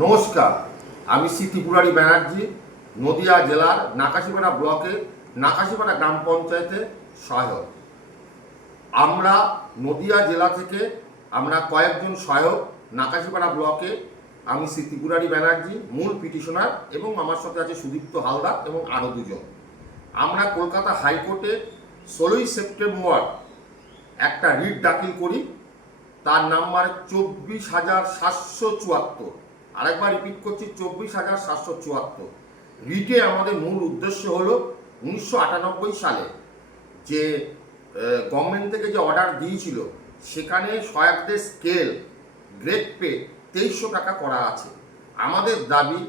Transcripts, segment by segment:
নমস্কার, আমি শ্রী ত্রিপুরারি ব্যানার্জি, নদিয়া জেলার নাকাশিপাড়া ব্লকের নাকাশিপাড়া গ্রাম পঞ্চায়েতের সহায়ক। আমরা নদিয়া জেলা থেকে কয়েকজন সহায়ক নাকাশিপাড়া ব্লকে। আমি শ্রী ত্রিপুরারি ব্যানার্জি মূল পিটিশনার এবং আমার সাথে আছে সুদীপ্ত হালদার এবং আরও দুজন। আমরা কলকাতা হাইকোর্টে 16ই সেপ্টেম্বর একটা রিট দাখিল করি, তার নাম্বার 24,774। আরেকবার রিপিট করছি, 24,774। রিটে আমাদের মূল উদ্দেশ্য হলো 1998 সালে যে গভর্নমেন্ট থেকে যে অর্ডার দিয়েছিল, সেখানে সহায়কদের স্কেল গ্রেড পে 2300 টাকা করা আছে। আমাদের দাবি,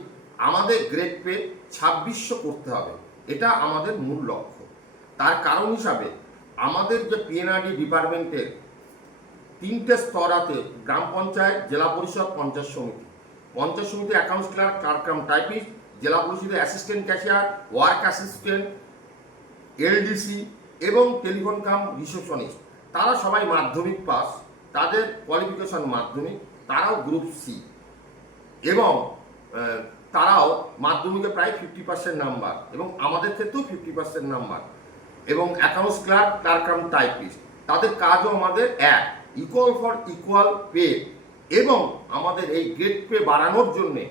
আমাদের গ্রেড পে 2600 করতে হবে। এটা আমাদের মূল লক্ষ্য। তার কারণ হিসাবে আমাদের যে পিএনআরডি ডিপার্টমেন্টের 3টে স্তর আছে: গ্রাম পঞ্চায়েত, জেলা পরিষদ, পঞ্চায়েত সমিতি। পঞ্চায়েত সমিতি অ্যাকাউন্টস ক্লার্ক, কাম টাইপিস্ট; জেলা পরিষদের assistant cashier, work assistant, LDC এবং টেলিফোন কাম রিসেপশনিস্ট। তারা সবাই মাধ্যমিক পাস, তাদের কোয়ালিফিকেশন মাধ্যমিক, তারাও গ্রুপ সি, এবং তারাও মাধ্যমিকে প্রায় 50% নাম্বার, এবং আমাদের ক্ষেত্রেও 50% নাম্বার। এবং অ্যাকাউন্টস ক্লার্ক, কাম টাইপিস্ট, তাদের কাজও আমাদের এক, ইকুয়াল ফর ইকুয়াল পে। এবং আমাদের এই গ্রেড পে বাড়ানোর জন্যে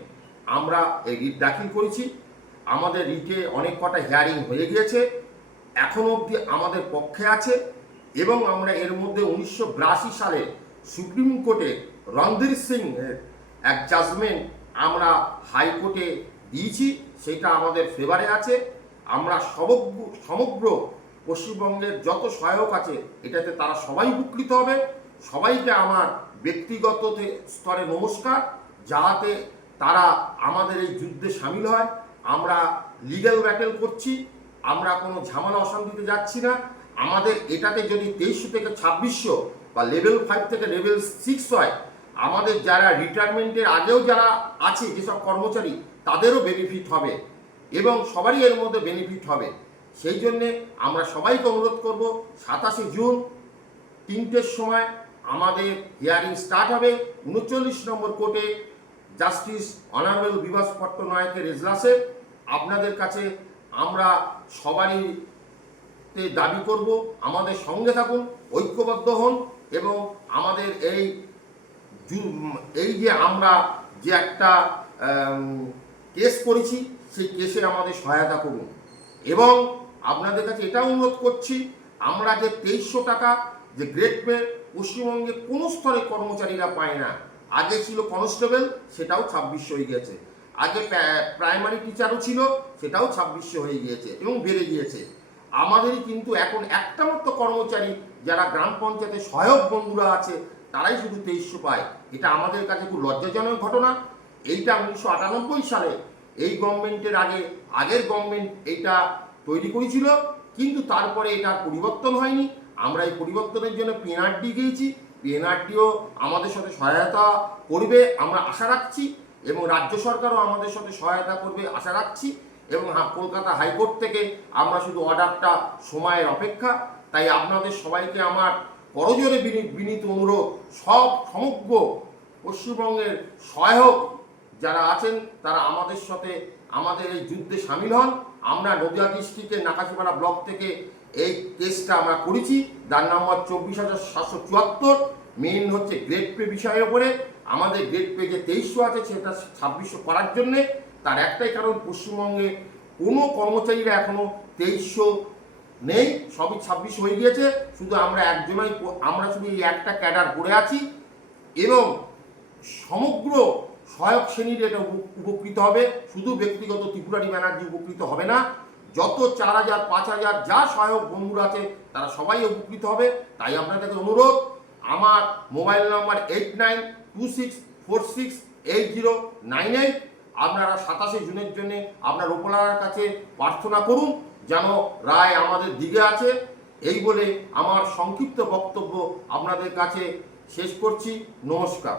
আমরা এই রিট দাখিল করেছি। আমাদের রিটে অনেক কটা হিয়ারিং হয়ে গিয়েছে, এখনও অবধি আমাদের পক্ষে আছে। এবং আমরা এর মধ্যে 1982 সালে সুপ্রিম কোর্টে রণধীর সিং এক জাজমেন্ট আমরা হাইকোর্টে দিয়েছি, সেটা আমাদের ফেভারে আছে। আমরা সমগ্র পশ্চিমবঙ্গের যত সহায়ক আছে, এটাতে তারা সবাই উপকৃত হবে। সবাইকে আমার ব্যক্তিগত স্তরে নমস্কার, যাতে তারা আমাদের এই যুদ্ধে সামিল হয়। আমরা লিগ্যাল ব্যাটেল করছি, আমরা কোনো ঝামেলা অশান্তিতে যাচ্ছি না। আমাদের এটাতে যদি 2300 থেকে 2600 বা লেভেল 5 থেকে লেভেল 6 হয়, আমাদের যারা রিটায়ারমেন্টের আগেও যারা আছে, যেসব কর্মচারী, তাদেরও বেনিফিট হবে এবং সবারই এর মধ্যে বেনিফিট হবে। সেই জন্যে আমরা সবাইকে অনুরোধ করব, 27শে জুন 3টের সময় আমাদের হিয়ারিং স্টার্ট হবে 39 নম্বর কোর্টে, জাস্টিস অনারেবল বিভাস পট্টনায়কের এজলাসে। আপনাদের কাছে আমরা সবারই দাবি করব, আমাদের সঙ্গে থাকুন, ঐক্যবদ্ধ হন, এবং আমাদের এই যে আমরা যে একটা কেস করেছি, সেই কেসে আমাদের সহায়তা করুন। এবং আপনাদের কাছে এটা অনুরোধ করছি, আমরা যে 2300 টাকা যে গ্রেড পে পশ্চিমবঙ্গে কোনো স্তরে কর্মচারীরা পায় না। আগে ছিল কনস্টেবল, সেটাও 2600 হয়ে গিয়েছে। আগে প্রাইমারি টিচারও ছিল, সেটাও 2600 হয়ে গিয়েছে এবং বেড়ে গিয়েছে। আমাদেরই কিন্তু এখন একটা মাত্র কর্মচারী যারা গ্রাম পঞ্চায়েতের সহায়ক বন্ধুরা আছে, তারাই শুধু 2300 পায়। এটা আমাদের কাছে খুব লজ্জাজনক ঘটনা। এইটা 1998 সালে এই গভর্নমেন্টের আগের গভর্নমেন্ট এইটা তৈরি করেছিল, কিন্তু তারপরে এটার পরিবর্তন হয়নি। আমরা এই পরিবর্তনের জন্য পিএনআরডি গিয়েছি, পিএনআরডিও আমাদের সাথে সহায়তা করবে আমরা আশা রাখছি, এবং রাজ্য সরকারও আমাদের সাথে সহায়তা করবে আশা রাখছি। এবং কলকাতা হাইকোর্ট থেকে আমরা শুধু অর্ডারটা সময়ের অপেক্ষা। তাই আপনাদের সবাইকে আমার করজোরে বিনীত অনুরোধ, সমগ্র পশ্চিমবঙ্গের সহায়ক যারা আছেন, তারা আমাদের সাথে আমাদের এই যুদ্ধে সামিল হন। আমরা নদিয়া ডিস্ট্রিক্টের নাকাশিপাড়া ব্লক থেকে এই কেসটা আমরা করেছি, যার নাম্বার 24,774। মেইন হচ্ছে গ্রেড পে বিষয়ের উপরে। আমাদের গ্রেড পে যে 2300 আছে, সেটা 2600 করার জন্যে। তার একটাই কারণ, পশ্চিমবঙ্গে কোনো কর্মচারীরা এখনও 2300 নেই, সবই 2600 হয়ে গিয়েছে। শুধু আমরা শুধু এই একটা ক্যাডার পড়ে আছি, এবং সমগ্র সহায়ক শ্রেণীর এটা উপকৃত হবে। শুধু ব্যক্তিগত ত্রিপুরারি ব্যানার্জি উপকৃত হবে না, যত 4000, 5000 যা সহায়ক বন্ধুরা আছে, তারা সবাই উপকৃত হবে। তাই আপনাদের অনুরোধ, আমার মোবাইল নাম্বার 8926468098। আপনারা 27শে জুনের জন্য আপনার উপরওয়ালার কাছে প্রার্থনা করুন, যেন রায় আমাদের দিকে আছে। এই বলে আমার সংক্ষিপ্ত বক্তব্য আপনাদের কাছে শেষ করছি। নমস্কার।